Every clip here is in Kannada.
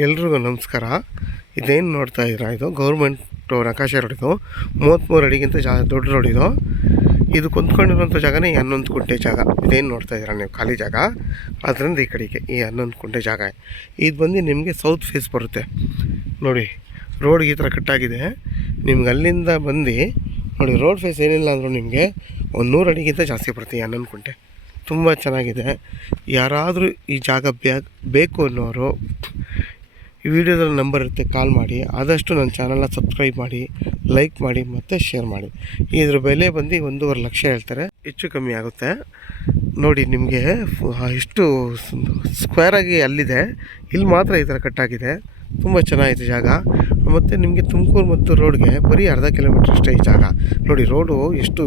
ಎಲ್ರಿಗೂ ನಮಸ್ಕಾರ. ಇದೇನು ನೋಡ್ತಾ ಇದ್ದೀರಾ, ಇದು ಗೌರ್ಮೆಂಟ್ ನಕಾಶೆ ರೋಡ್. ಇದು 33 ಅಡಿಗಿಂತ ದೊಡ್ಡ ರೋಡ್ ಇದು. ಇದು ಕುಂತ್ಕೊಂಡಿರುವಂಥ ಜಾಗನೇ ಈ 11 ಕುಂಟೆ ಜಾಗ. ಇದೇನು ನೋಡ್ತಾ ಇದ್ದೀರಾ ನೀವು, ಖಾಲಿ ಜಾಗ. ಅದರಿಂದ ಈ ಕಡೆಗೆ ಈ 11 ಕುಂಟೆ ಜಾಗ ಇದು ಬಂದು ನಿಮಗೆ ಸೌತ್ ಫೇಸ್ ಬರುತ್ತೆ ನೋಡಿ. ರೋಡ್ ಈ ಥರ ಕಟ್ಟಾಗಿದೆ. ನಿಮ್ಗೆ ಅಲ್ಲಿಂದ ಬಂದು ನೋಡಿ, ರೋಡ್ ಫೇಸ್ ಏನಿಲ್ಲ ಅಂದರೂ ನಿಮಗೆ ಒಂದು 100 ಅಡಿಗಿಂತ ಜಾಸ್ತಿ ಬರುತ್ತೆ ಈ 11 ಕುಂಟೆ. ತುಂಬ ಚೆನ್ನಾಗಿದೆ. ಯಾರಾದರೂ ಈ ಜಾಗ ಬೇಕು ಅನ್ನೋರು ಈ ವಿಡಿಯೋದಲ್ಲಿ ನಂಬರ್ ಇರುತ್ತೆ, ಕಾಲ್ ಮಾಡಿ. ಆದಷ್ಟು ನನ್ನ ಚಾನಲ್ನ ಸಬ್ಸ್ಕ್ರೈಬ್ ಮಾಡಿ, ಲೈಕ್ ಮಾಡಿ ಮತ್ತು ಶೇರ್ ಮಾಡಿ. ಇದ್ರ ಬೆಲೆ ಬಂದು 1.5 ಲಕ್ಷ ಹೇಳ್ತಾರೆ, ಹೆಚ್ಚು ಕಮ್ಮಿ ಆಗುತ್ತೆ ನೋಡಿ. ನಿಮಗೆ ಎಷ್ಟು ಸ್ಕ್ವೇರಾಗಿ ಅಲ್ಲಿದೆ, ಇಲ್ಲಿ ಮಾತ್ರ ಈ ಥರ ಕಟ್ಟಾಗಿದೆ. ತುಂಬ ಚೆನ್ನಾಗಿದೆ ಜಾಗ. ಮತ್ತು ನಿಮಗೆ ತುಮಕೂರು ಮತ್ತು ರೋಡ್ಗೆ ಬರೀ ಅರ್ಧ ಕಿಲೋಮೀಟ್ರ್ ಅಷ್ಟೇ ಈ ಜಾಗ ನೋಡಿ. ರೋಡು ಎಷ್ಟು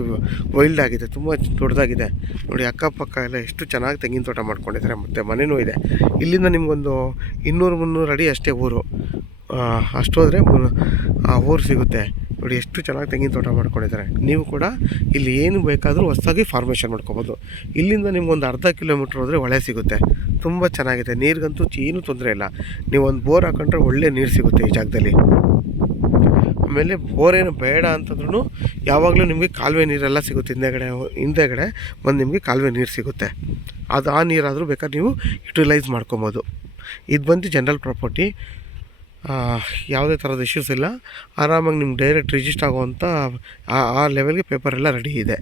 ವೈಲ್ಡ್ ಆಗಿದೆ, ತುಂಬ ದೊಡ್ಡದಾಗಿದೆ ನೋಡಿ. ಅಕ್ಕಪಕ್ಕ ಎಲ್ಲ ಎಷ್ಟು ಚೆನ್ನಾಗಿ ತೆಂಗಿನ ತೋಟ ಮಾಡ್ಕೊಂಡಿದ್ದಾರೆ, ಮತ್ತು ಮನೆಯೂ ಇದೆ. ಇಲ್ಲಿಂದ ನಿಮಗೊಂದು 200-300 ಅಡಿ ಅಷ್ಟೇ ಊರು. ಅಷ್ಟೋದ್ರೆ ಊರು ಸಿಗುತ್ತೆ ನೋಡಿ. ಎಷ್ಟು ಚೆನ್ನಾಗಿ ತೆಂಗಿನ ತೋಟ ಮಾಡ್ಕೊಂಡಿದ್ದಾರೆ. ನೀವು ಕೂಡ ಇಲ್ಲಿ ಏನು ಬೇಕಾದರೂ ಹೊಸದಾಗಿ ಫಾರ್ಮೇಷನ್ ಮಾಡ್ಕೊಬೋದು. ಇಲ್ಲಿಂದ ನಿಮ್ಗೊಂದು ಅರ್ಧ ಕಿಲೋಮೀಟ್ರ್ ಹೋದರೆ ಹೊಳೆ ಸಿಗುತ್ತೆ. ತುಂಬ ಚೆನ್ನಾಗಿದೆ. ನೀರಿಗಂತೂ ಏನೂ ತೊಂದರೆ ಇಲ್ಲ. ನೀವು ಒಂದು ಬೋರ್ ಹಾಕೊಂಡ್ರೆ ಒಳ್ಳೆ ನೀರು ಸಿಗುತ್ತೆ ಈ ಜಾಗದಲ್ಲಿ. ಆಮೇಲೆ ಬೋರೇನು ಬೇಡ ಅಂತಂದ್ರೂ ಯಾವಾಗಲೂ ನಿಮಗೆ ಕಾಲುವೆ ನೀರೆಲ್ಲ ಸಿಗುತ್ತೆ. ಹಿಂದೆಗಡೆ ಒಂದು ನಿಮಗೆ ಕಾಲುವೆ ನೀರು ಸಿಗುತ್ತೆ. ಅದು ಆ ನೀರಾದರೂ ಬೇಕಾದ್ರೆ ನೀವು ಯುಟಿಲೈಸ್ ಮಾಡ್ಕೊಬೋದು. ಇದು ಬಂದು ಜನರಲ್ ಪ್ರಾಪರ್ಟಿ. ಯಾವುದೇ ಥರದ ಇಶ್ಯೂಸ್ ಇಲ್ಲ. ಆರಾಮಾಗಿ ನಿಮ್ಗೆ ಡೈರೆಕ್ಟ್ ರಿಜಿಸ್ಟರ್ ಆಗುವಂಥ ಆ ಲೆವೆಲ್ಗೆ ಪೇಪರೆಲ್ಲ ರೆಡಿ ಇದೆ.